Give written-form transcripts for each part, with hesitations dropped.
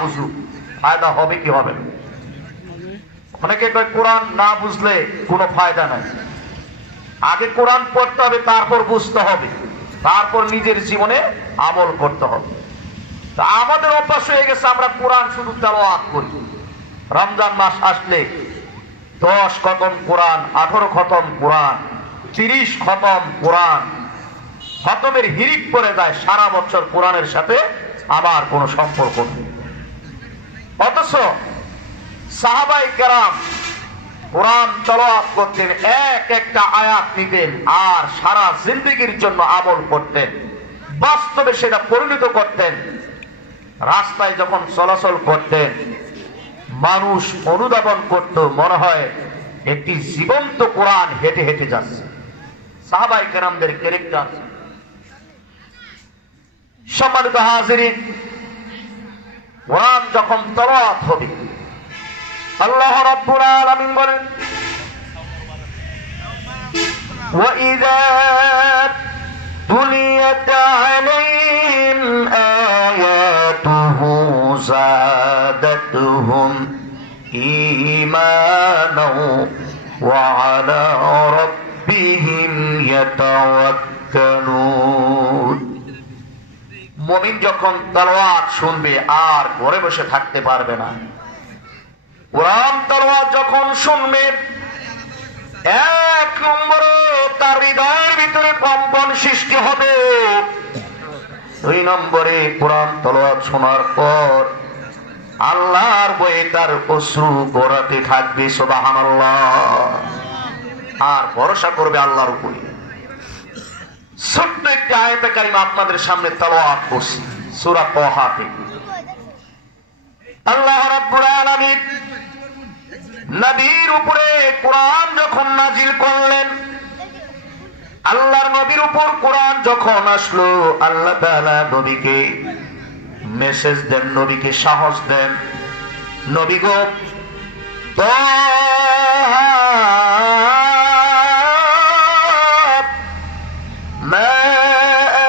বুঝুক, ফায়দা হবে কি হবে না? অনেকে কয় কোরআন না বুঝলে কোনো ফায়দা নাই। আগে কোরআন পড়তে হবে, তারপর বুঝতে হবে, তারপর নিজের জীবনে আমল করতে হবে। তা আমাদের অভ্যাস হয়ে গেছে আমরা কোরআন শুধু তেলাওয়াত করি। রমজান মাস আসলে 10 খতম কোরআন, 18 খতম কোরআন, 30 খতম কোরআন, খতমের হিরিক পড়ে যায়। সারা বছর কোরআনের সাথে আমার কোনো সম্পর্ক নেই। অথচ সাহাবায়ে কেরাম কোরআন তেলাওয়াত করতেন, এক একটা আয়াত নিতেন আর সারা জিন্দেগির জন্য আমল করতেন, বাস্তবে সেটা পরিণত করতেন। রাস্তায় যখন চলাচল করতেন মানুষ অনুধাবন করত, মনে হয় একটি জীবন্ত কোরআন হেঁটে হেঁটে যাচ্ছে। সাহাবায়ে কেরামদের ক্যারেক্টার। সম্মানিত হাজিরিন, কোরআন যখন তেলাওয়াত হবে আল্লাহ রাব্বুল আলামিন বলেন, وَإِذَا تُلِيَتْ عَلَيْهِمْ آيَاتُهُ زَادَتْهُمْ إِيمَانًا وَعَلَى رَبِّهِمْ يَتَوَكَّلُونَ। মুমিন যখন তেলাওয়াত শুনবে আর ঘরে বসে থাকতে পারবে না। কোরআন তেলাওয়াত যখন শুনবে, এক নম্বরে তার হৃদয়ের ভিতরে কম্পন সৃষ্টি হবে। 2 নম্বরে কোরআন তেলাওয়াত শোনার পর আল্লাহর ভয়ে তার অশ্রু গড়াতে থাকবে, সুবহানাল্লাহ, আর ভরসা করবে আল্লাহর উপরে। ছোট্ট একটি আয়াতে কারিমা আপনাদের সামনে তেলাওয়াত করছি, সূরা তাহা থেকে। আল্লাহ রাব্বুল আলামিন নবীর উপরে কোরআন যখন নাজিল করলেন, আল্লাহর নবীর উপর কোরআন যখন আসলো, আল্লাহ তাআলা নবীকে মেসেজ দেন, নবীকে সাহস দেন, নবী গো মা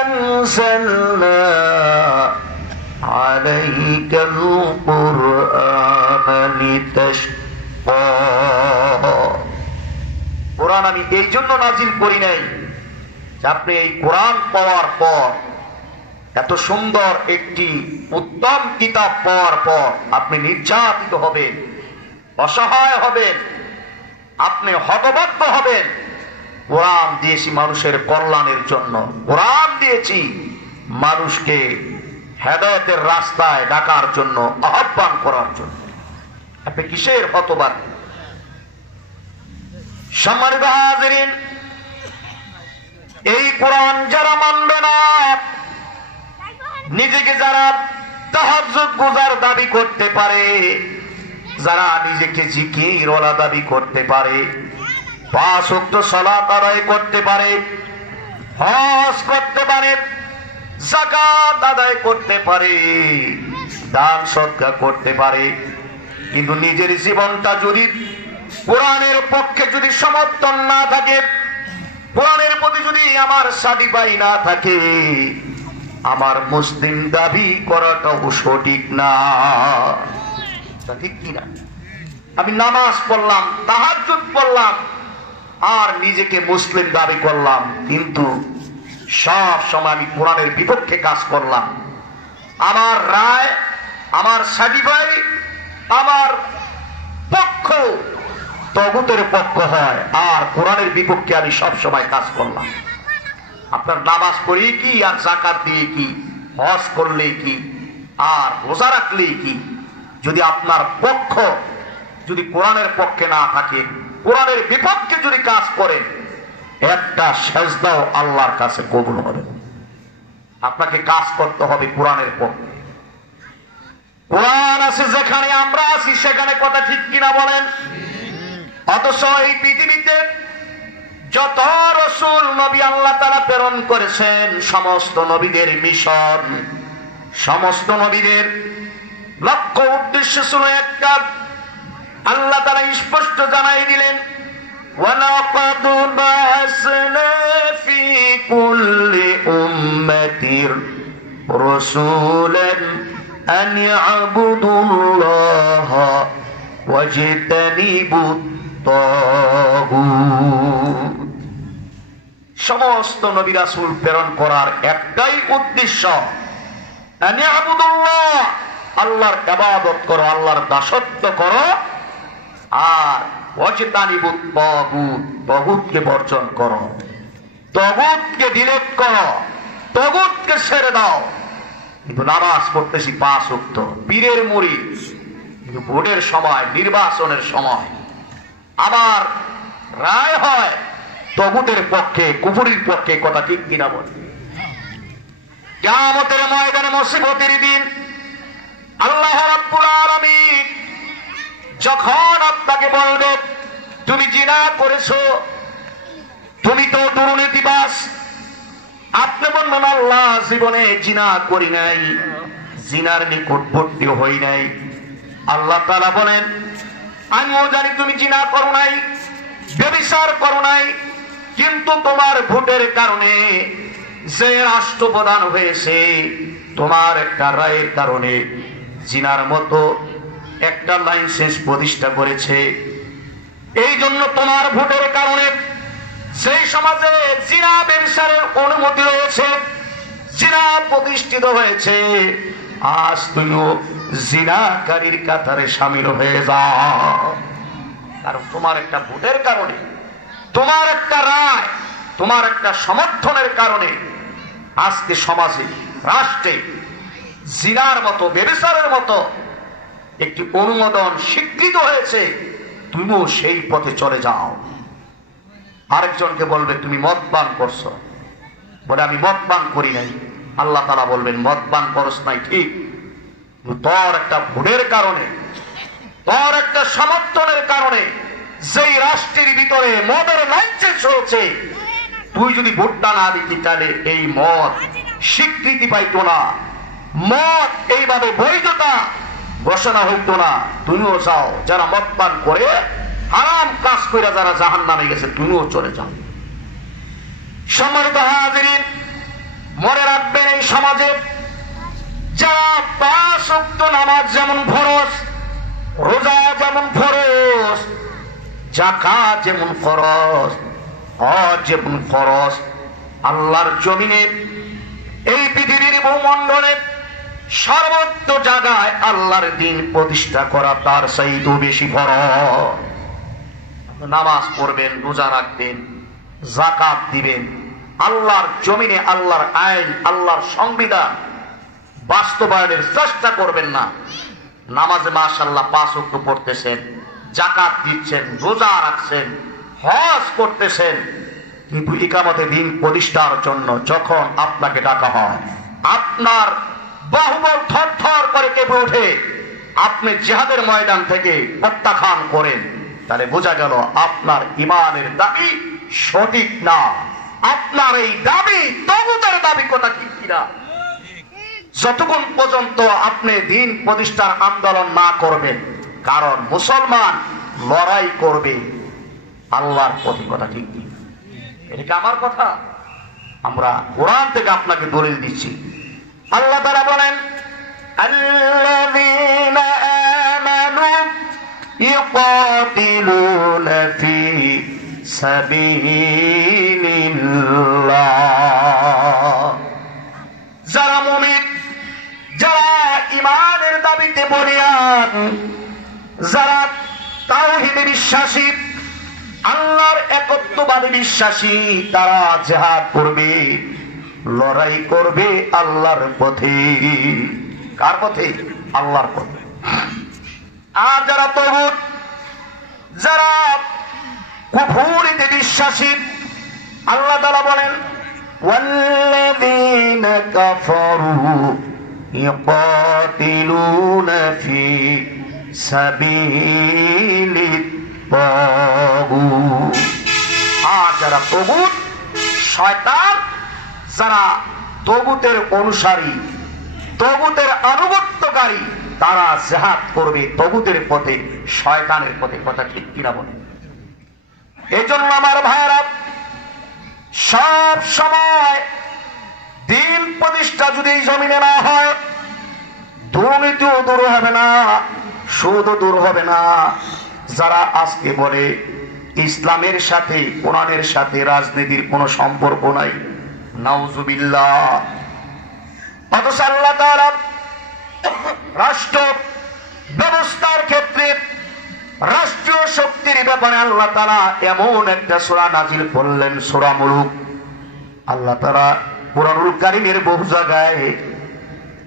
আনজালনা আলাইকাল কুরআন লিতাশকা। কোরআন আমি এই জন্য নাজিল করি নাই যে আপনি এই কোরআন পাওয়ার পর, এত সুন্দর একটি উত্তম কিতাব পাওয়ার পর আপনি নির্যাতিত হবেন, অসহায় হবেন, আপনি হতবাক হবেন। কোরআন দিয়েছি মানুষের কল্যাণের জন্য, কোরআন দিয়েছি মানুষকে হেদায়েতের রাস্তায় ডাকার জন্য, আহ্বান করার জন্য। আপনি কিসের হতবাক? সম্মানিত হাজিরিন, এই কোরআন যারা মানবে না, নিজেকে যারা তাহাজ্জুদ গুজার দাবি করতে পারে, যারা নিজেকে জিকিরওয়ালা দাবি করতে পারে, 5 ওয়াক্ত সালাত আদায় করতে পারে, হজ করতে পারে, যাকাত আদায় করতে পারে, দান সদকা করতে পারে, কিন্তু নিজের জীবনটা যদি কোরআনের পক্ষে যদি সমর্থন না থাকে, কোরআনের প্রতি যদি আমার সাটিফাই না থাকে, আমার মুসলিম দাবি করাটাও সঠিক না। ঠিক কিনা? আমি নামাজ পড়লাম, তাহাজ্জুদ পড়লাম আর নিজেকে মুসলিম দাবি করলাম, কিন্তু সব সময় আমি কোরআনের বিপক্ষে কাজ করলাম। আমার রায়, আমার সাটিফাই, আমার পক্ষ তাগুতের পক্ষ হয়, আর কোরআনের বিপক্ষে আমি সব সময় কাজ করলাম। আপনার নামাজ পড়ি কি, আর যাকাত দিয়ে কি, হজ করলে কি, আর রোজা রাখলে কি, যদি আপনার পক্ষ যদি কোরআনের পক্ষে না থাকে, কোরআনের বিপক্ষে যদি কাজ করেন, একটা সেজদাও আল্লাহর কাছে কবুল হবে। আপনাকে কাজ করতে হবে কোরআনের পক্ষে। কোরআন আছে যেখানে, আমরা আছি সেখানে, কথা ঠিক কিনা বলেন? অথচ এই পৃথিবীতে যত রাসূল নবী আল্লাহ তাআলা প্রেরণ করেছেন, সমস্ত নবীদের মিশন, সমস্ত নবীদের লক্ষ্য উদ্দেশ্য ছিল একটা। আল্লাহ তাআলা স্পষ্ট জানাই দিলেন, ওয়ালাকাদ বা'আসনা ফি কুল্লি উম্মাতির রাসূলান আন ইয়াবুদুল্লাহ ওয়াজতানিবুত তাগুত। সমস্ত নবী রাসূল প্রেরণ করার একটাই উদ্দেশ্য, আন ইয়াবুদুল্লাহ, আল্লাহর ইবাদত করো, আল্লাহর দাসত্ব করো, আর ওয়াজতানিবুত তাগুত, তাগুতকে বর্জন করো, তাগুতকে ডিলিট করো, তাগুতকে ছেড়ে দাও। কিন্তু নামাজ পড়তেছি 5 ওয়াক্ত, পীরের মুরিদ, কিন্তু ভোটের সময়, নির্বাচনের সময় আবার রায় হয় তাগুতের পক্ষে, কুফরির পক্ষে। কথা ঠিক কিনা বলে? কিয়ামতের ময়দানে, মুসিবতের দিন আল্লাহ রাব্বুল আলামিন যখন আপনাকে বলবে তুমি জিনা করেছো, তুমি তো দুর্নীতিবাজ, আপনি বলবেন আল্লাহ জীবনে জিনা করি নাই, জিনার নিকটবর্তী হই নাই। আল্লাহ তাআলা বলেন আমিও জানি তুমি জিনা করো নাই, ব্যভিচার করো নাই, কিন্তু তোমার ভোটের কারণে যে রাষ্ট্রপ্রধান হয়েছে, তোমার একটা রায়ের কারণে জিনার মতো একটা লাইসেন্স প্রতিষ্ঠা করেছে। এই জন্য তোমার ভোটের কারণে সেই সমাজে জিনা ব্যভিচারের অনুমতি রয়েছে, জিনা প্রতিষ্ঠিত হয়েছে। আজ তুমিও জিনাকারীর কাতারে শামিল হয়ে যাও, কারণ তোমার একটা ভোটের কারণে, তোমার একটা রায়, তোমার একটা সমর্থনের কারণে আজকে সমাজে, রাষ্ট্রে জিনার মতো, ব্যভিচারের মতো একটি অনুমোদন স্বীকৃত হয়েছে। তুমিও সেই পথে চলে যাও। আরেকজনকে বলবে তুমি মদ পান করছো, বলে আমি মদ পান করি নাই। আল্লাহ তাআলা বলবেন মদ পান করছ নাই ঠিক, তোর একটা ভোটের কারণে, তোর একটা সমর্থনের কারণে যেই রাষ্ট্রের ভিতরে মদের লাইসেন্স হয়েছে, তুই যদি ভোটটা না দিতি তাহলে এই মদ স্বীকৃতি পাইতো না, মদ এইভাবে বৈধতা ঘোষণা হইতো না। তুমিও যাও, যারা মদ পান করে হারাম কাজ করে যারা জাহান্নামে গেছে, তুমিও চলে যাও। সম্মানিত হাজিরিন, মনে রাখবেন এই সমাজে যারা 5 ওয়াক্ত নামাজ যেমন ফরজ, রোজা যেমন ফরজ, যাকাত যেমন ফরজ, হজ যেমন ফরজ, আল্লাহর জমিনে, এই পৃথিবীর ভূমণ্ডলে সর্বত্র জায়গায় আল্লাহর দ্বীন প্রতিষ্ঠা করা তার চাইতেও বেশি ফরজ। নামাজ পড়বেন, রোজা রাখবেন, যাকাত দিবেন, আল্লাহর জমিনে আল্লাহর আইন, আল্লাহর সংবিধান বাস্তবায়নের চেষ্টা করবেন না। নামাজে মাশাআল্লাহ 5 ওয়াক্ত পড়তেছেন, যাকাত দিচ্ছেন, রোজা রাখছেন, হজ করতেছেন, কিন্তু ইকামতে দ্বীন প্রতিষ্ঠার জন্য যখন আপনাকে ডাকা হয়, আপনার বাহুবল থরথর করে কেঁপে ওঠে, আপনি জিহাদের ময়দান থেকে প্রত্যাখ্যান করেন, তাহলে বোঝা গেল আপনার ঈমানের দাবি সঠিক না, আপনার এই দাবি তাগুতের দাবি। কথা ঠিক কিনা? যতক্ষণ পর্যন্ত আপনি দ্বীন প্রতিষ্ঠার আন্দোলন না করবেন, কারণ মুসলমান লড়াই করবে আল্লাহর প্রতি। কথা ঠিক কি? এটা কি আমার কথা? আমরা কোরআন থেকে আপনাকে দলিল দিচ্ছি। আল্লাহ তাআলা বলেন আল্লাযীনা আমানু ইউকাতিলুনা ফি সাবিলিল্লাহ, যারা মুমিন, যারা ঈমানের দাবিতে বলিয়ান, যারা তাওহীদে বিশ্বাসী, আল্লাহর একত্ববাদে বিশ্বাসী, তারা জিহাদ করবে, লড়াই করবে আল্লাহর পথে। কার পথে? আল্লাহর পথে। আর যারা তাগুত, যারা কুফরিতে বিশ্বাসী, আল্লাহ তাআলা বলেন ওয়াল্লাযীনা কাফারু ইউকাতিলুনা ফি সাবিলিত তাগুত। আর যারা তাগুত, শয়তান, যারা তাগুতের অনুসারী, তাগুতের আনুগত্যকারী, তারা জিহাদ করবে তাগুতের পথে, শয়তানের পথে। কথা ঠিক কিনা বলে? এজন্য আমার ভাইরা, সব সময় দ্বীন প্রতিষ্ঠা যদি এই জমিনে না হয়, দুর্নীতিও দূর হবে না, সুদও দূর হবে না। যারা আজকে বলে ইসলামের সাথে কোরআনের সাথে রাজনীতির কোনো সম্পর্ক নাই, নাউজুবিল্লাহ। অথচ আল্লাহ তাআলা রাষ্ট্র ব্যবস্থার ক্ষেত্রে রাষ্ট্রীয় শক্তির ব্যাপারে আল্লাহ তাআলা এমন একটা সূরা নাজিল করলেন, সূরা মুলুক। আল্লাহ তাআলা কুরআনুল কারীমের বহু জায়গায়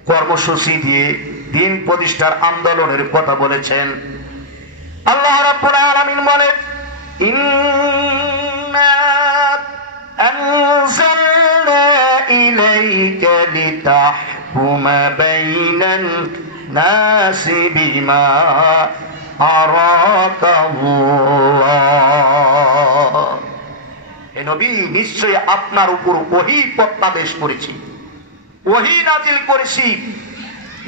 কর্মসূচি দিয়ে দিন প্রতিষ্ঠার আন্দোলনের কথা বলেছেন। আল্লাহ রাব্বুল আলামিন বলেন, ইন্না আনজালনা ইলাইকা লিতাহকুমা বাইনান নাসি বিমা আরাকাল্লাহ। হে নবী, নিশ্চয়ই আপনার উপর ওহী প্রত্যাদেশ করেছি, ওহী নাজিল করেছি।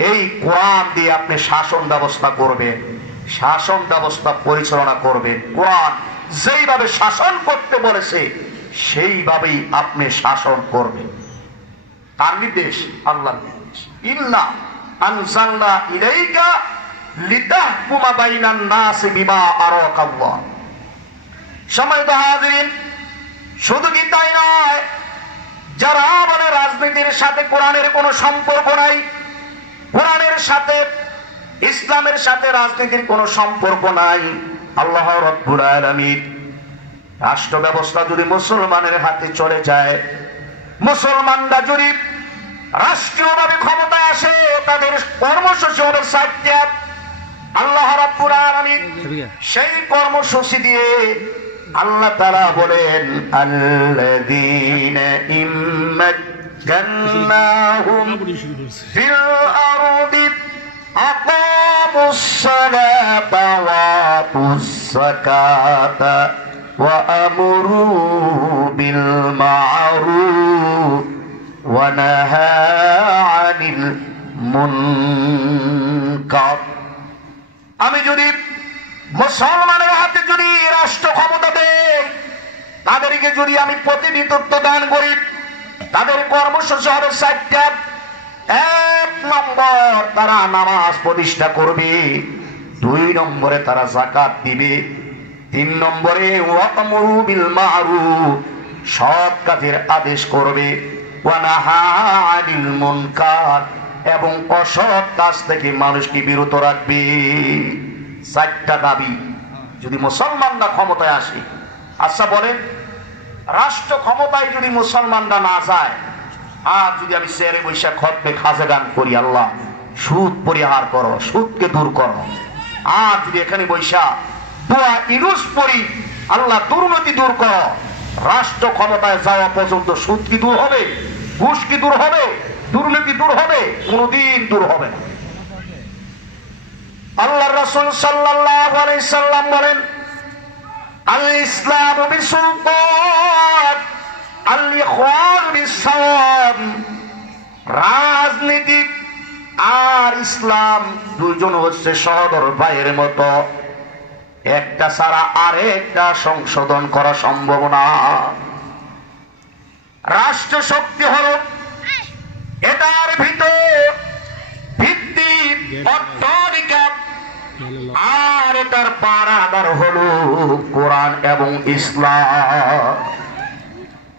এই কোরআন দিয়ে আপনি শাসন ব্যবস্থা করবেন, শাসন ব্যবস্থা পরিচালনা করবেন। কোরআন যেইভাবে শাসন করতে বলেছে সেইভাবেই আপনি শাসন করবেন। তার নির্দেশ, আল্লাহর নির্দেশ। ইন্না আনজালনা ইলাইকা লিতাহকুমা বাইনান নাসি বিমা আরাকাল্লাহ। সম্মানিত হাজিরিন, শুধু কি তাই নয়, যারা বলে রাজনীতির সাথে কোরআনের কোনো সম্পর্ক নাই, কোরআনের সাথে ইসলামের সাথে রাজনীতির কোনো সম্পর্ক নাই, আল্লাহ রাব্বুল আলামিন রাষ্ট্র ব্যবস্থা যদি মুসলমানের হাতে চলে যায়, মুসলমানরা যদি রাষ্ট্রীয়ভাবে ক্ষমতায় আসে, তাদের কর্মসূচি হবে সাইয়াদ। আল্লাহ রাব্বুল আলামিন সেই কর্মসূচি দিয়ে আল্লাহ তাআলা বলেন, আল্লাযীনা ইম্মাক্কান্নাহুম ফিল আরদি আকামুস সালাতা ওয়া আতুস যাকাতা ওয়া আমরু বিল মা'রুফ ওয়া নাহা আনিল মুনকার। আমি যদি মুসলমানের হাতে যদি রাষ্ট্র ক্ষমতা দেই, তাদেরকে যদি আমি প্রতিনিধিত্ব দান করি, তাদের কর্মসূচি হবে 4টা। 1 নম্বর, তারা নামাজ প্রতিষ্ঠা করবে। 2 নম্বরে তারা যাকাত দিবে। 3 নম্বরে ওয়া'মুরু বিল মা'রুফ, সৎ কাজের আদেশ করবে। ওয়া নাহা আনিল মুনকার, এবং অসৎ কাজ থেকে মানুষকে বিরত রাখবে। 4টা দাবি যদি মুসলমানরা ক্ষমতায় আসে। আচ্ছা বলেন, রাষ্ট্র ক্ষমতায় যদি মুসলমানরা না যায়, আর যদি আমি চেয়ারে বৈশা খতমে খাজা গান করি, আল্লাহ সুদ পরিহার করো, সুদকে দূর করো, আর যদি এখানে বৈশা দোয়া ইনুস পড়ি, আল্লাহ দুর্নীতি দূর করো, রাষ্ট্র ক্ষমতায় যাওয়া পর্যন্ত সুদ কি দূর হবে? ঘুষ কি দূর হবে? দুর্নীতি দূর হবে? কোনদিন দূর হবে না। আল্লাহর রাসূল সাল্লাল্লাহু আলাইহি সাল্লাম বলেন, আল ইসলামু বিসুলতান আল ইখওয়ান বিসসাওয়াম। রাজনীতি আর ইসলাম দুজন হচ্ছে সহোদর ভাইয়ের মতো, একটা ছাড়া আরেকটা সংশোধন করা সম্ভব না। রাষ্ট্র শক্তি হল এটার ভিত্তি অট্টালিকা, আর এটার পারাদার হলো কোরআন এবং ইসলাম।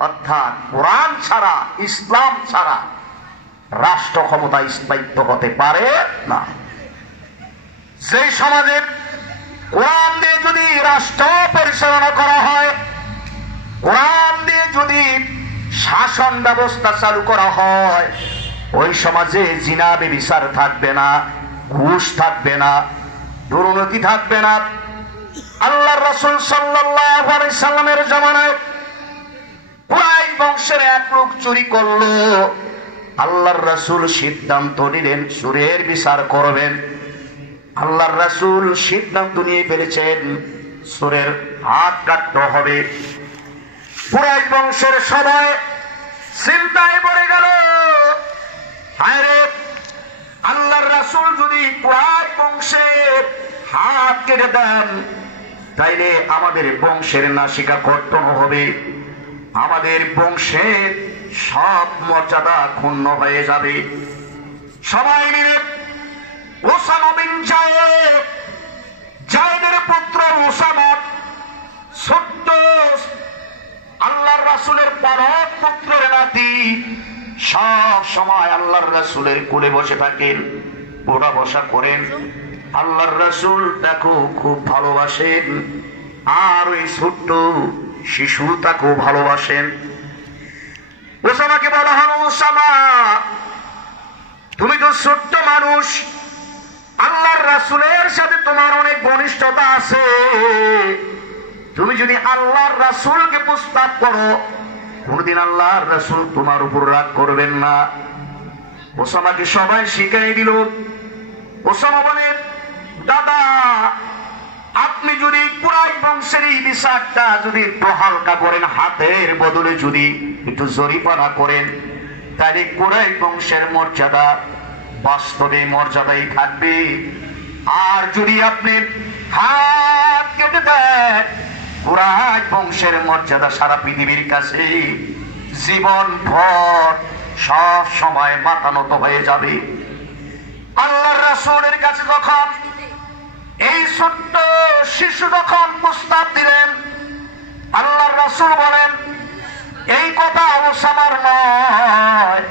অর্থাৎ কোরআন ছাড়া, ইসলাম ছাড়া রাষ্ট্র ক্ষমতা স্থায়িত্ব হতে পারে না। যে সমাজে কোরআন দিয়ে যদি রাষ্ট্র পরিচালনা করা হয়, কোরআন দিয়ে যদি শাসন ব্যবস্থা চালু করা হয়, ওই সমাজে জিনা ব্যভিচার থাকবে না, ঘুষ থাকবে না, দুর্নীতি থাকবে না। আল্লাহর রাসূল সাল্লাল্লাহু আলাইহি সাল্লামের জামানায় কুরাইশ বংশের এক লোক চুরি করলো। আল্লাহর রাসূল সিদ্ধান্ত নিলেন চোরের বিচার করবেন। আল্লাহর রাসূল সিদ্ধান্ত নিয়ে ফেলেছেন চোরের হাত কাটতে হবে। কুরাইশ বংশের সবাই চিন্তায় পড়ে গেল, হায়রে, আল্লাহর রাসূল যদি কুরাইশ বংশের হাত কেটে দেন, তাইলে আমাদের বংশের নাসিকা কর্তন হবে, আমাদের বংশের সব মর্যাদা ক্ষুণ্ণ হয়ে যাবে। সবাই মিলে ওসামা বিন যায়েদ, যায়েদের পুত্র ওসামা ছোট্ট আল্লাহর রাসূলের পরম পুত্রের নাতি, সব সময় আল্লাহর রাসূলের কোলে বসে থাকেন, ওঠা বসা করেন। আল্লাহর রাসূল তাকে খুব ভালোবাসেন, আর ওই ছোট্ট শিশু তাকেও ভালোবাসেন। ওসামাকে বলা হলো, ওসামা তুমি তো ছোট্ট মানুষ, আল্লাহর রাসূলের সাথে তোমার অনেক ঘনিষ্ঠতা আছে, তুমি যদি আল্লাহর রাসূলকে প্রস্তাব করো, কোনদিন আল্লাহর রাসূল তোমার উপর রাগ করবেন না। ওসামাকে সবাই শিখাই দিল। ওসামা বলে, দাদা আপনি যদি কুরাইশ বংশের এই বিষয়টা যদি একটু হালকা করেন, হাতের বদলে যদি একটু জরিমানা করেন, তাহলে কুরাইশ বংশের মর্যাদা বাস্তবে মর্যাদাই থাকবে। আর যদি আপনি হাত কেটে দেন, কুরাইশ বংশের মর্যাদা সারা পৃথিবীর কাছে জীবন ভর সব সময় মাথা নত হয়ে যাবে। আল্লাহর রাসূলের কাছে যখন এই ছোট্ট শিশু যখন প্রস্তাব দিলেন, আল্লাহর রাসূল বলেন, এই কথা ওসামার নয়,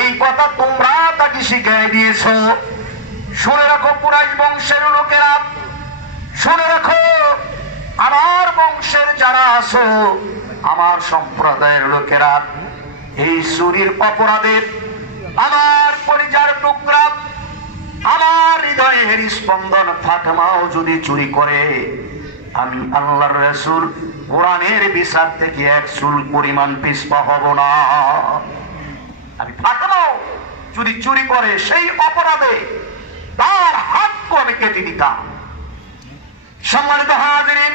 এই কথা তোমরা তাকে শিখিয়ে দিয়েছো। শুনে রাখো কুরাইশ বংশের লোকেরা, শুনে রাখো আমার বংশের যারা আছো, আমার সম্প্রদায়ের লোকেরা, এই চুরির অপরাধে আমার পরিজার টুকরা, আমার হৃদয়ের স্পন্দন ফাতেমাও যদি চুরি করে, আমি আল্লাহর রাসূল কোরআনের বিচার থেকে এক চুল পরিমাণ পিছপা হব না। আমি ফাতেমাও যদি চুরি করে, সেই অপরাধে তার হাতকে আমি কেটে দিতাম। সম্মানিত হাজিরিন,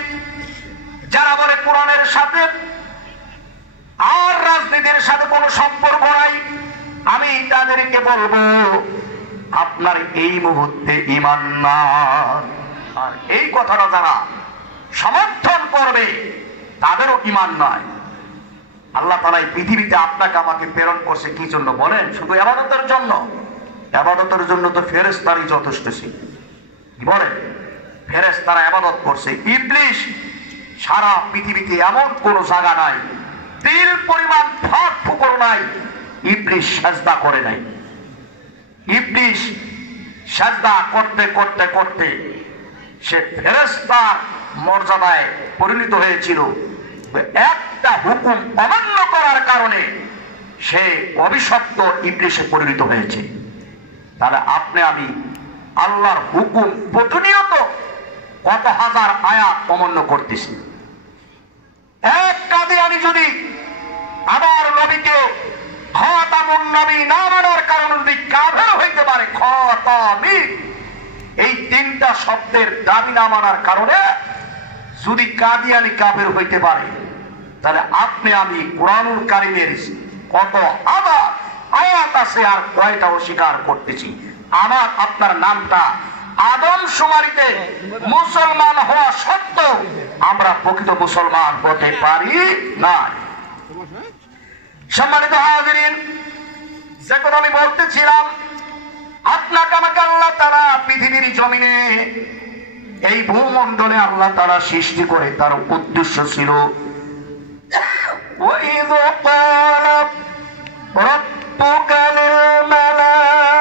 যারা বলে কোরআনের সাথে আর রাজনীতির সাথে কোনো সম্পর্ক নাই, আমি তাদেরকে বলবো আপনার এই মুহূর্তে ঈমান না। আর এই কথাটা যারা সমর্থন করবে তাদেরও ঈমান নয়। আল্লাহ তাআলা এই পৃথিবীতে আপনাকে আমাকে প্রেরণ করছে কি জন্য বলেন? শুধু ইবাদতের জন্য? ইবাদতের জন্য তো ফেরেশতারই যথেষ্ট ছিল। কি বলেন? ফেরেশতারা ইবাদত করছে। ইবলিস সারা পৃথিবীতে এমন কোন জায়গা নাই, তিল পরিমাণ ফাঁক ফুকর নাই, ইবলিস সাজদা করে নাই। ইবলিস সাজদা করতে করতে করতে সে ফেরেশতার মর্যাদায় পরিণত হয়েছিল। একটা হুকুম অমান্য করার কারণে সে অভিশপ্ত ইবলিসে পরিণত হয়েছে। তাহলে আপনি আমি আল্লাহর হুকুম প্রতিনিয়ত কত হাজার আয়াত অমান্য করতেছি। এক কাদিয়ানী যদি আমার নবীকে খাতামুন নবী না মানার কারণে যদি কাফের হইতে পারে, খাতামি এই তিনটা শব্দের দাবি না মানার কারণে যদি কাদিয়ানী কাফের হইতে পারে, তাহলে আপনি আমি কুরআনুল কারীমের কত হাজার আয়াত আছে আর কয়টা অস্বীকার করতেছি। আমার আপনার নামটা আদম শুমারিতে মুসলমান হওয়া সত্ত্বেও আমরা প্রকৃত মুসলমান হতে পারি না। সম্মানিত হাজিরিন, যে কথা আমি বলতেছিলাম, আপনাকে আমাকে আল্লাহ তাআলা পৃথিবীর জমিনে এই ভূমণ্ডলে আল্লাহ তাআলা সৃষ্টি করে তার উদ্দেশ্য ছিল, وَإِذْ قَالَ رَبُّكَ لِلْمَلَائِكَةِ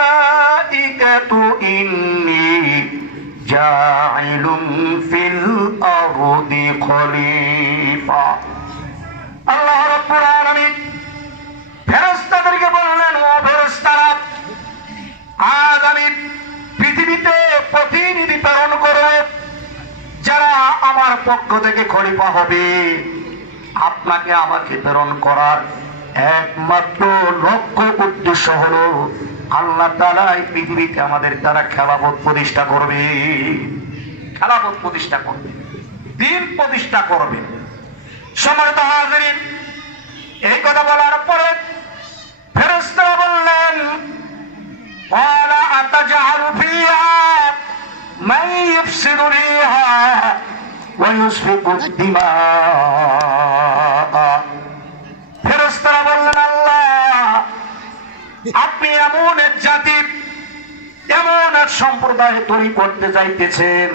إِنِّي جَاعِلٌ فِي الْأَرْضِ خَلِيفَةً। আল্লাহ রাব্বুল আলামিন ফেরেশতাদেরকে বললেন, ও ফেরেশতারা, আজ আমি পৃথিবীতে প্রতিনিধি প্রেরণ করব, যারা আমার পক্ষ থেকে খলিফা হবে। আপনাকে আমাকে প্রেরণ করার একমাত্র লক্ষ্য উদ্দেশ্য হলো আল্লাহ তাআলা এই পৃথিবীতে আমাদের দ্বারা খেলাফত প্রতিষ্ঠা করবে, খেলাফত প্রতিষ্ঠা করবে, দ্বীন প্রতিষ্ঠা করবে। সম্মানিত হাজিরিন, এই কথা বলার পরে ফেরেশতারা বললেন, ওয়ালা আতাজআলু ফিহা মান ইফসিদু ফিহা ওয়া ইউসফিকু দিমা। ফেরেশতারা বললেন, আল্লাহ আপনি এমন এক জাতি, এমন এক সম্প্রদায় তৈরি করতে যাইতেছেন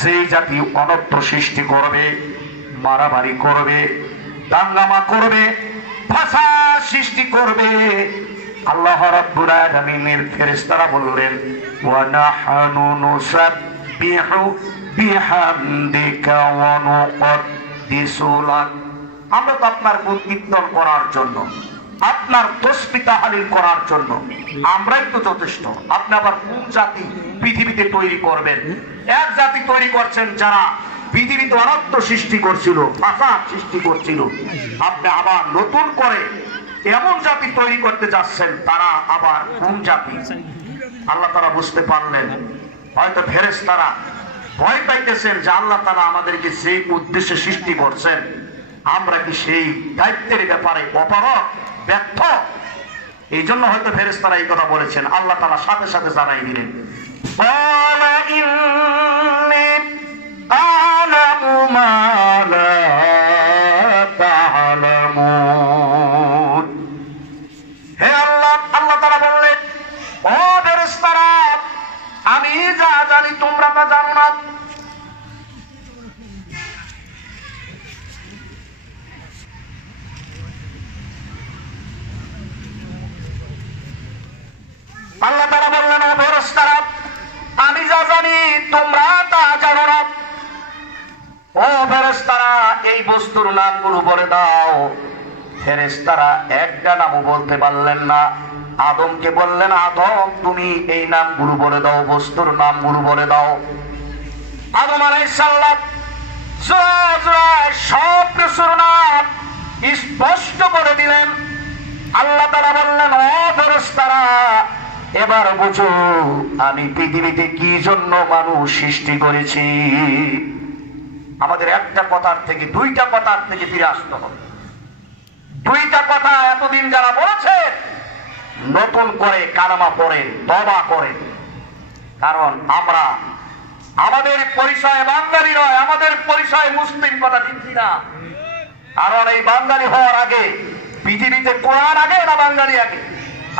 যে জাতি অনর্থ সৃষ্টি করবে, মারামারি করবে, দাঙ্গামা করবে, ভাষা সৃষ্টি করবে। আল্লাহ রাব্বুল আলামিনের ফেরেশতারা বললেন ওয়া নাহনু নুসাব্বিহু বিহামদিকা ওয়া নুকদ্দিসু লাক। আমরা তো আপনার গুণ কীর্তন করার জন্য, আপনার তাসবিহ তাহলিল করার জন্য আমরাই তো যথেষ্ট। আপনি আবার কোন জাতি পৃথিবীতে তৈরি করবেন? এক জাতি তৈরি করছেন যারা পৃথিবীতে অনর্থ সৃষ্টি করছিল, ফাসাদ সৃষ্টি করছিল। আপনি আবার নতুন করে এমন জাতি তৈরি করতে যাচ্ছেন, তারা আবার কোন জাতি? আল্লাহ তাআলা বুঝতে পারলেন, হয়তো ফেরেশতারা ভয় পাইতেছেন যে আল্লাহ তাআলা আমাদেরকে সেই উদ্দেশ্যে সৃষ্টি করছেন, আমরা কি সেই দায়িত্বের ব্যাপারে অপারগ, ব্যর্থ? এই জন্য হয়তো ফেরেশতারা এই কথা বলেছেন। আল্লাহ তাআলা সাথে সাথে জানাই দিলেন ক্বালা ইন্নী আ'লামু মা লা তা'লামুন। হে আল্লাহ, আল্লাহ তাআলা বললেন ও ফেরেশতারা, আমি যা জানি তোমরা তা জানো না। আল্লাহ তাআলা বললেন ও ফেরেশতারা, আমি যা জানি তোমরা তা জানো না। ও ফেরেশতারা, এই বস্তুর নামগুলো বলে দাও। ফেরেশতারা একটা নামও বলতে পারলেন না। আদমকে বললেন আদম, তুমি এই নামগুলো বলে দাও, বস্তুর নামগুলো বলে দাও। আদম আলাইহিস সালাম সব কিছুর নাম স্পষ্ট করে দিলেন। আল্লাহ তাআলা বললেন ও ফেরেশতারা, এবার বুঝো আমি পৃথিবীতে কি জন্য মানুষ সৃষ্টি করেছি। আমাদের একটা কথার থেকে দুইটা কথার থেকে ফিরে আসতে হবে। দুইটা কথা এতদিন যারা বলেছে, নতুন করে কালেমা পড়েন, তওবা করেন। কারণ আমরা আমাদের পরিচয় বাঙালি নয়, আমাদের পরিচয় মুসলিম, কথা ঠিক কিনা? কারণ এই বাঙালি হওয়ার আগে পৃথিবীতে কোরআন আগে না বাঙালি আগে?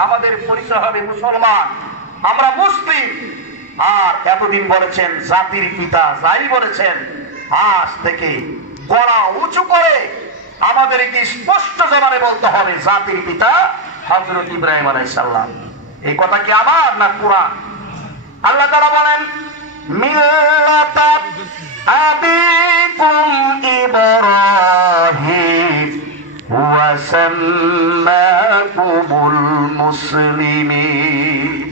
আমাদের পরিচয় হবে মুসলমান, আমরা মুসলিম। আর এতদিন বলেছেন জাতির পিতা, যাই বলেছেন আজ থেকে গলা উঁচু করে আমাদেরকে স্পষ্ট জবানে বলতে হবে জাতির পিতা হযরত ইব্রাহিম আলাইহিস সালাম। এই কথা কি আমার না কোরআন? আল্লাহ তাআলা বলেন মিল্লাতা আবিকুম ইব্রাহিম ওয়া সাম্মাকুমুল মুসলিমিন।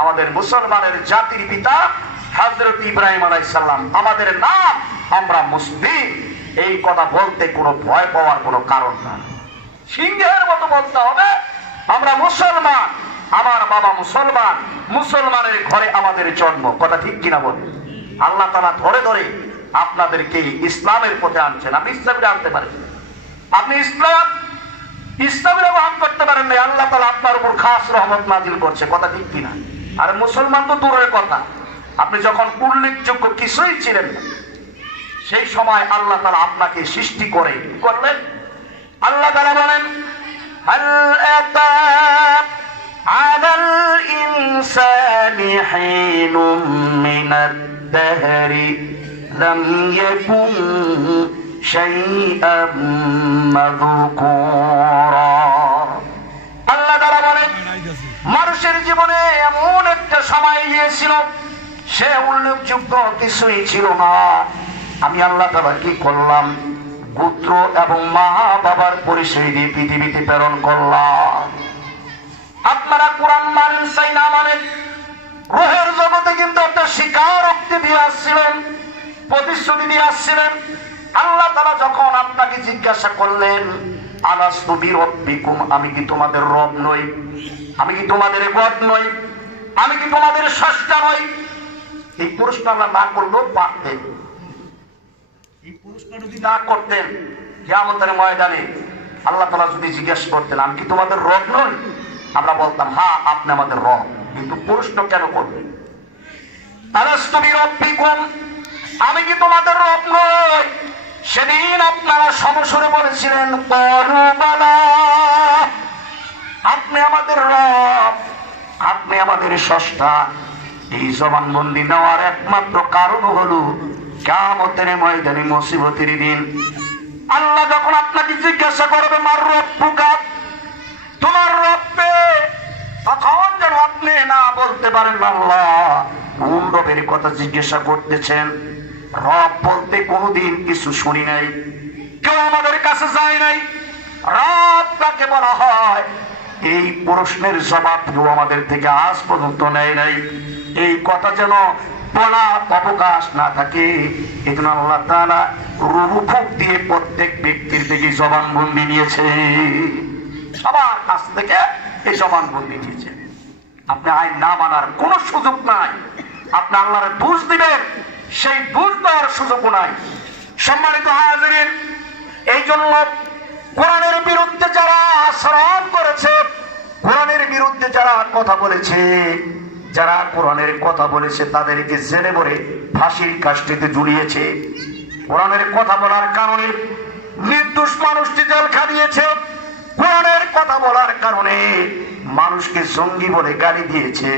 আমাদের মুসলমানের জাতির পিতা হযরত ইব্রাহিম আলাইহিস সালাম, আমাদের নাম আমরা মুসলিম। এই কথা বলতে কোনো ভয় পাওয়ার কোনো কারণ না, সিংহের মতো বলতে হবে আমরা মুসলমান, আমার বাবা মুসলমান, মুসলমানের ঘরে আমাদের জন্ম। কথা ঠিক কিনা বল? আল্লাহ তাআলা ধরে ধরে আপনাদেরকে ইসলামের পথে আনছেন। আপনি ইসলামে আনতে পারেন, আপনি ইসলামের আহ্বান করতে পারেন না, আল্লাহ তাআলা আপনার উপর খাস রহমত নাজিল করছে। কথা ঠিক কিনা? আর মুসলমান তো দূরের কথা, আপনি যখন উল্লেখযোগ্য কিছুই ছিলেন না, সেই সময় আল্লাহ তাআলা আপনাকে সৃষ্টি করে কি করলেন? আল্লাহ তাআলা বলেন হাল আতা আলাল ইনসানি হিনুম মিনাদ দাহরি লাম ইয়াকুন শাইআম মাযকুরা। আল্লাহ তাআলা বলেন মানুষের জীবনে এমন একটা সময় গিয়েছিল, সে উল্লেখযোগ্য কিছুই ছিল না। আমি আল্লাহ তাআলা কি করলাম? পুত্র এবং মা বাবার পরিচয় দিয়ে পৃথিবীতে প্রেরণ করলাম। আপনারা কোরআন মানেন চাই না মানেন, রূহের জগতে কিন্তু একটা স্বীকারোক্তি দিয়ে আসছিলেন, প্রতিশ্রুতি দিয়ে আসছিলেন। আল্লাহ তাআলা যখন আপনাকে জিজ্ঞাসা করলেন আলাস্তু বিরব্বিকুম, আমি কি তোমাদের রব নই? আমি কি তোমাদের গড নই? আমি কি তোমাদের স্রষ্টা নই? এই প্রশ্ন আমরা না করলেও পারতেন। এই প্রশ্ন যদি না করতেন, কিয়ামতের ময়দানে আল্লাহ তাআলা যদি জিজ্ঞাসা করতেন আমি কি তোমাদের রব নই, আমরা বলতাম হ্যাঁ আপনি আমাদের রব। কিন্তু প্রশ্ন কেন করবেন? আলাস্তু বিরব্বিকুম, আমি কি তোমাদের রব নই? সেদিন আপনারা সমস্বরে বলেছিলেন ক্বালু বালা, আপনি আমাদের রব। আপনি আমাদের স্রষ্টা। এই জবানবন্দি নেওয়ার একমাত্র কারণ হলো কিয়ামতের ময়দানে মুসিবতের দিন আল্লাহ যখন আপনাকে জিজ্ঞাসা করবে মার রব্বুকা, তোমার রব্বে, তখন যেন আপনি না বলতে পারেন আল্লাহ কোন রবের কথা জিজ্ঞাসা করতেছেন। রব বলতে কোনোদিন কিছু শুনি নাই, কেউ আমাদের কাছে যায় নাই। রব কাকে বলা হয় এই প্রশ্নের জবাব কেউ আমাদের থেকে আজ পর্যন্ত নেয় নাই। এই কথা যেন বলার অবকাশ না থাকে, এজন্য আল্লাহ তাআলা রূহ ফুঁক দিয়ে প্রত্যেক ব্যক্তির থেকে জবানবন্দি নিয়েছে, সবার কাছ থেকে এই জবানবন্দি নিয়েছে। আপনি আইন না মানার কোনো সুযোগ নাই, আপনি আল্লাহর দোষ দিবেন সেই দোষ দেওয়ার সুযোগও নাই। সম্মানিত হাজিরিন, এই জন্য কোরআনের বিরুদ্ধে যারা আচরণ করেছে, কোরআনের বিরুদ্ধে যারা কথা বলেছে, যারা কোরআনের কথা বলেছে তাদেরকে জেলে ভরে ফাঁসির কাষ্ঠিতে ঝুলিয়েছে। কোরআনের কথা বলার কারণে নির্দোষ মানুষটি জেল খাটিয়েছে। কোরআনের কথা বলার কারণে মানুষকে জঙ্গি বলে গালি দিয়েছে।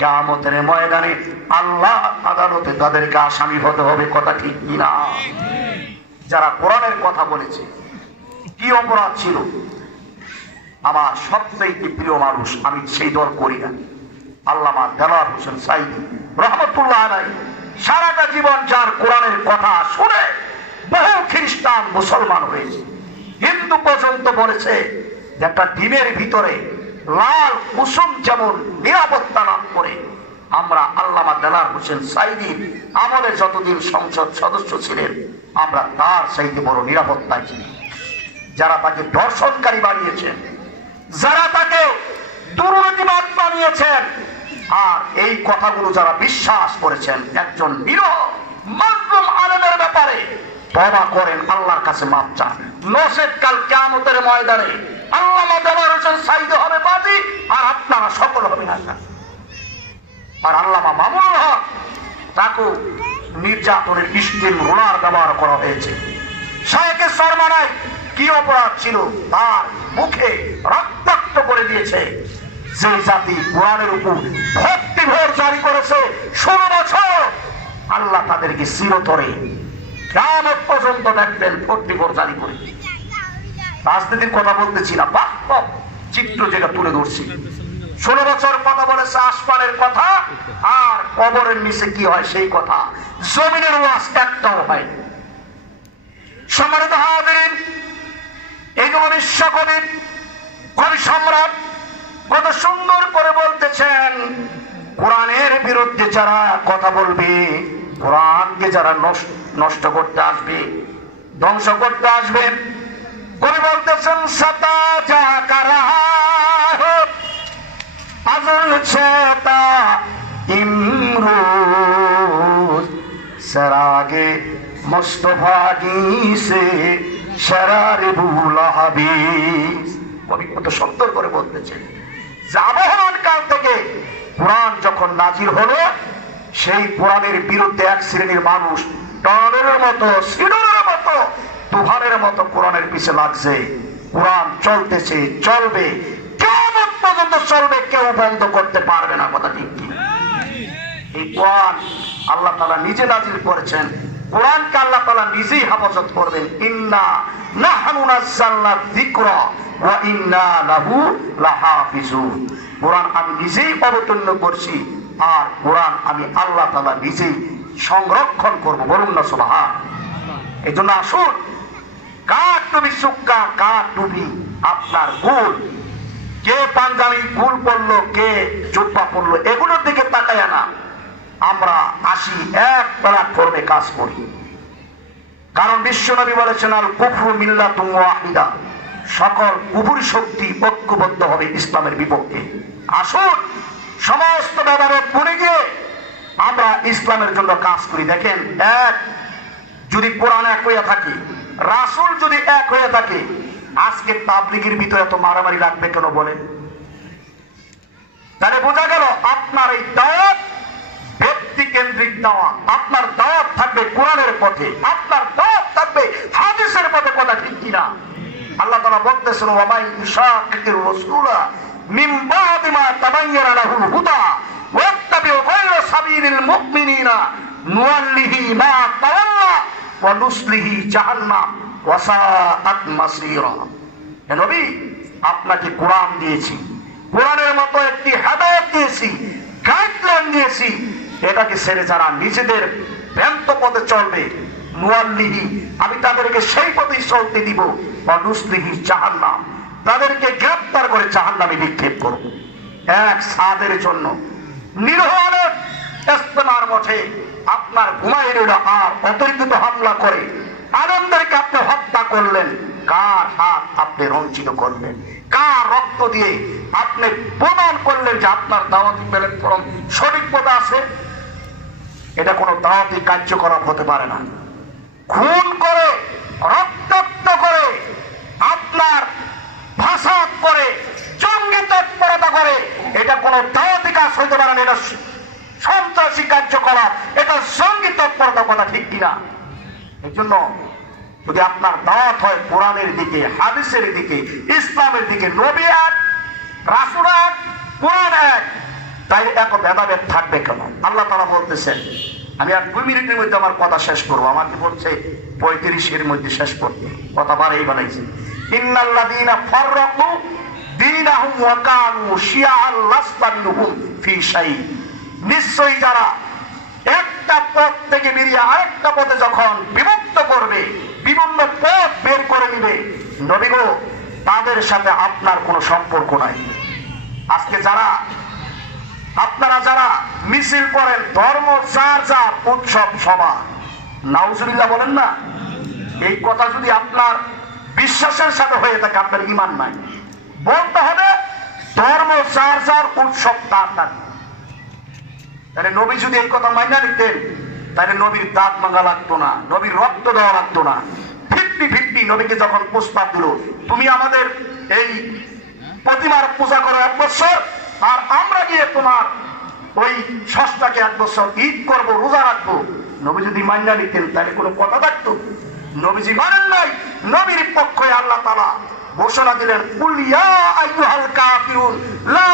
কিয়ামতের ময়দানে আল্লাহ আদালতে তাদেরকে আসামি হতে হবে, কথা ঠিক কিনা? যারা কোরআনের কথা বলেছে কি অপরাধ ছিল? আমার সবচেয়ে প্রিয় মানুষ, আমি সেই দল করি না, আল্লামা দেলোয়ার হোসেন সাঈদী রহমতুল্লাহ আলাইহি সারাটা জীবন যার কোরআনের কথা শুনে বহু খ্রিস্টান মুসলমান হয়েছে। হিন্দু পর্যন্ত বলেছে যে একটা ডিমের ভিতরে লাল কুসুম যেমন নিরাপত্তা লাভ করে, আমরা আল্লামা দেলোয়ার হোসেন সাঈদীর আমলে যতদিন সংসদ সদস্য ছিলেন আমরা তার চাইতে বড় নিরাপত্তায় ছিলাম। যারা তাকে দর্শনকারী বানিয়েছেন, যারা তাকে দুর্নীতিবাদ বানিয়েছেন, আর এই কথাগুলো যারা বিশ্বাস করেছেন, একজন নিরীহ মাজলুম আলেমের ব্যাপারে তওবা করেন, আল্লাহর কাছে মাপ চান। নসেদ কাল কিয়ামতের ময়দানে আল্লামা দেলোয়ার হোসেন সাঈদী হবে বাদী আর আপনারা সকল হবেন আসামি। আর আল্লামা মামুনুল হক তাকে নির্যাতনের স্টিম রোলার ব্যবহার করা হয়েছে। শায়েখে সরমানায় কি অপরাধ ছিল? তার মুখে রক্তাক্ত করে দিয়েছে। যে জাতি কোরআনের উপর ভক্তি ভোর জারি করেছে 16 বছর, আল্লাহ তাদেরকে চিরতরে কিয়ামত পর্যন্ত দেখবেন ভক্তি ভোর জারি করে। রাজনীতির কথা বলতেছি না, বাস্তব চিত্র যেটা তুলে ধরছি। 16 বছর কথা বলেছে আসমানের কথা, আর কবরের নিচে কি হয় সেই কথা, জমিনের ওয়াজ একটাও হয়। সম্মানিত হাজিরিন, এই জন্য বিশ্বকবি কবি সম্রাট কত সুন্দর করে বলতেছেন, কোরআনের বিরুদ্ধে যারা কথা বলবে, কোরআনকে যারা নষ্ট করতে আসবে, ধ্বংস করতে আসবে, কবি বলতেছেন সতা যা কারা আজল ছেতা ইমরোজ সরাগে মুস্তফা কি সে শরারে বুলা হাবিস। কবি কত সুন্দর করে বলতেছেন যে আবহমান কাল থেকে কোরআন যখন নাজিল হলো, সেই কোরআনের বিরুদ্ধে এক শ্রেণীর মানুষ টর্নেডোর মতো, সিডরের মতো, তুফানের মতো কোরআনের পিছে লাগছে। কোরআন চলতেছে, চলবে, কিয়ামত পর্যন্ত চলবে, কেউ বন্ধ করতে পারবে না, কথা ঠিক কি? এই কোরআন আল্লাহ তাআলা নিজে নাজিল করেছেন, কোরআনকে আল্লাহ তাআলা নিজেই হেফাজত করবেন। ইন্না নাহনু নাযালনা যিকরা ওয়া ইন্না লাহু লাহাফিজুন। কোরআন আমি নিজেই অবতীর্ণ করছি, আর কোরআন আমি আল্লাহ তাআলা নিজেই সংরক্ষণ করব, বলুন না সুবহান। এই জন্য আসুন, কার টুপি সুক্কা, কার টুপি আপনার গোল, কে পাঞ্জাবি গোল পরলো, কে জুব্বা পরলো, এগুলোর দিকে তাকায় না। আমরা আসি এক প্ল্যাটফর্মে কাজ করি, কারণ বিশ্বনবী বলেছেন আল কুফরু মিল্লাতুন ওয়াহিদা, সকল কুফর শক্তি ঐক্যবদ্ধ হবে ইসলামের বিপক্ষে। আসুন সমস্ত ব্যাপারে পড়ে গিয়ে আমরা ইসলামের জন্য কাজ করি। দেখেন, এক যদি কোরআন এক হয়ে থাকে, রাসূল যদি এক হয়ে থাকে, আজকে তাবলীগের ভিতরে এত মারামারি লাগবে কেন বলেন? তাহলে বোঝা গেল আপনার এই দাওয়াত ব্যক্তি কেন্দ্রিক দাওয়াত, আপনার দাওয়াত থাকবে কোরআনের পথে, আপনার দাওয়াত থাকবে হাদিসের পথে, কথা ঠিক কিনা? আল্লাহ তাআলা বলতেছেন ওয়া মান ইউশাকির রাসূলা মিন বাদি মা তাবায়্যানা লাহুল হুদা ওয়াত্তাবিউ গায়রা সাবিলিল মুমিনিনা নুওয়াল্লিহি মা তাওয়াল্লা ওয়া নুসলিহি জাহান্নাম ওয়া সাআত মাসীরা। হে নবী, আপনাকে কোরআন দিয়েছি, কোরআনের মতো একটি হেদায়েত দিয়েছি, গাইডলাইন দিয়েছি। এটাকে ছেড়ে যারা নিজেদের ভ্রান্ত পথে চলবে, নুওয়াল্লিহি, আমি তাদেরকে সেই পথেই চলতে দিব, ওয়া নুসলিহি জাহান্নাম, তাদেরকে গ্রেফতার করে জাহান্নামে নিক্ষেপ করব। এক সাদের জন্য নিরীহ ইস্তেমার মঠে আপনার ঘুমায় রইল আর অতর্কিত হামলা করে আনন্দকে আপনি হত্যা করলেন। কার হাত আপনি রঞ্চিত করলেন? কার রক্ত দিয়ে আপনি প্রমাণ করলেন যে আপনার দাওয়াতি প্ল্যাটফর্ম সঠিক পথে আছে? এটা কোনো দাওয়াতি কার্যকলাপ হতে পারে না। খুন করে, রক্তাক্ত করে, আপনার ফাসাদ করে, জঙ্গি তৎপরতা করে, এটা কোনো দাওয়াতি কাজ হইতে পারে না। এটা সন্ত্রাসী কার্যকলাপ, এটা জঙ্গি তৎপরতা, কথা ঠিক কিনা? এই জন্য যদি আপনার দাওয়াত হয় কোরআনের দিকে, হাদিসের দিকে, ইসলামের দিকে, নবী এক, রাসূল এক, কোরআন এক, তাই এত ভেদাভেদ থাকবে কেন? আল্লাহ তাআলা বলতেছেন, আমি আর 2 মিনিটের মধ্যে আমার কথা শেষ করবো। আমাকে বলছে 35-এর মধ্যে শেষ করতে, কথা বাড়াই বানাইছে। ইন্নাল্লাযীনা ফাররাকু দীনাহুম ওয়া কানু শিয়াআন লাস্তা মিনহুম ফি শাই। নিশ্চয়ই যারা একটা পথ থেকে বেরিয়ে আরেকটা পথে যখন বিভক্ত করবে, বিভিন্ন পথ বের করে নিবে, নবী গো, তাদের সাথে আপনার কোনো সম্পর্ক নাই। আজকে আপনারা যারা মিছিল করেন, ধর্ম যার যার, উৎসব সভা, নাউজুবিল্লাহ বলেন না, এই কথা যদি আপনার বিশ্বাসের সাথে হয়ে থাকে, আপনার ঈমান নাই। বলতে হবে ধর্ম যার যার, উৎসব তার তার। তাহলে নবী যদি এই কথা মাইনা নিতেন, তাহলে নবীর দাঁত ভাঙা লাগতো না, নবীর রক্ত দেওয়া লাগতো না। 50-50 নবীকে যখন প্রস্তাব দিল, তুমি আমাদের এই প্রতিমার পূজা করো 1 বছর, আর আমরা গিয়ে তোমার ওই ষষ্ঠটাকে 1 বছর ঈদ করব, রোজা রাখবো। নবী যদি মাইনা নিতেন তাহলে কোনো কথা থাকতো? নবীজি মানেন নাই। নবীর পক্ষে আল্লাহ তাআলা ঘোষণা দিলেন, কুল ইয়া আইয়ুহাল কাফিরুন লা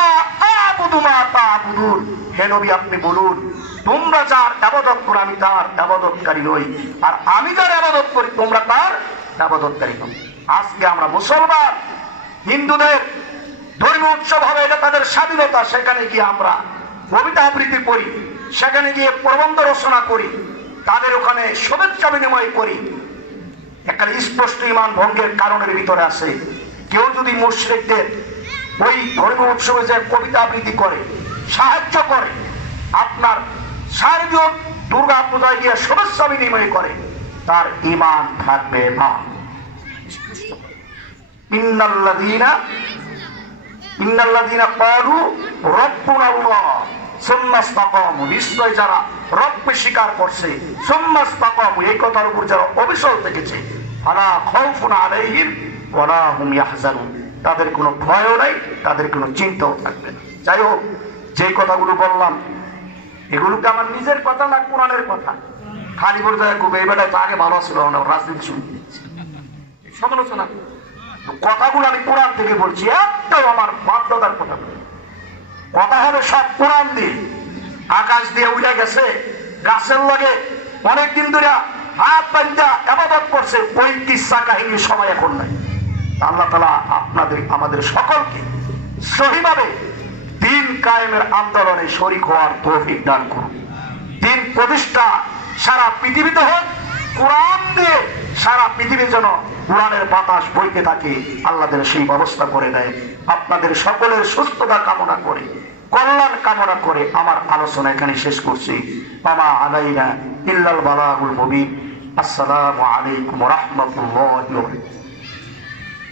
আ'বুদু মা তা'বুদুন। হে নবী, আপনি বলুন, তোমরা যার ইবাদত করো আমি তার ইবাদতকারী নই, আর আমি যার ইবাদত করি তোমরা তার ইবাদতকারী নও। আজকে আমরা মুসলমান, হিন্দুদের ধর্মীয় উৎসব হবে, এটা তাদের স্বাধীনতা, সেখানে গিয়ে আমরা কবিতা আবৃত্তি করি, সেখানে গিয়ে প্রবন্ধ রচনা করি, তাদের ওখানে শুভেচ্ছা বিনিময় করি। একটা স্পষ্ট ঈমান ভঙ্গের কারণের ভিতরে আছে। কেউ যদি মুশরিকদের ওই ধর্মীয় উৎসবে যে কবিতা আবৃত্তি করে, সাহায্য করে, আপনার শারদীয় দুর্গা পূজায় গিয়ে শুভেচ্ছা বিনিময় করে, তার ঈমান থাকবে না। ইন্নাল্লাযীনা ক্বালু রাব্বুনাল্লাহ সুম্মা ইসতাকামু, নিশ্চয় যারা রবকে স্বীকার করছে, সুম্মা ইসতাকামু, এই কথার উপর যারা অবিচল থেকেছে, ফালা খাউফুন আলাইহিম ওয়ালা হুম ইয়াহজানুন, তাদের কোনো ভয়ও নাই, তাদের কোনো চিন্তাও থাকবে না। যাই হোক, যে কথাগুলো বললাম এগুলোকে আমার নিজের কথা না, কোরআনের কথা। খালি বলে যায় এই বেটায় তো আগে ভালো ছিল না, রাজনীতি শুনতে সমালোচনা। কথাগুলো আমি কোরআন থেকে বলছি, একটাও আমার বাপ দাদার কথা। কথা হবে সব কোরআন দিয়ে। আকাশ দিয়ে উড়ে গেছে, গাছের লাগে অনেকদিন ধরে হাত বান্ধা ইবাদত করছে, ওই কিসসা কাহিনীর সময় এখন নাই। আল্লাহ তাআলা আমাদের সকলকে সহিভাবে দিন কায়েমের আন্দোলনে শরীক হওয়ার তৌফিক দান করুন। দিন প্রতিষ্ঠা সারা পৃথিবীতে হোক, কোরআন দিয়ে সারা পৃথিবী যেন কোরআনের বাতাস বইতে থাকে, আল্লাহ সেই ব্যবস্থা করে দেয়। আপনাদের সকলের সুস্থতা কামনা করে, কল্যাণ কামনা করে আমার আলোচনা এখানে শেষ করছি। মামা আলাইনা ইল্লাল বালাগুল মুবিন। আসসালামু আলাইকুম ওয়া রাহমাতুল্লাহি ওয়া বারাকাতুহু।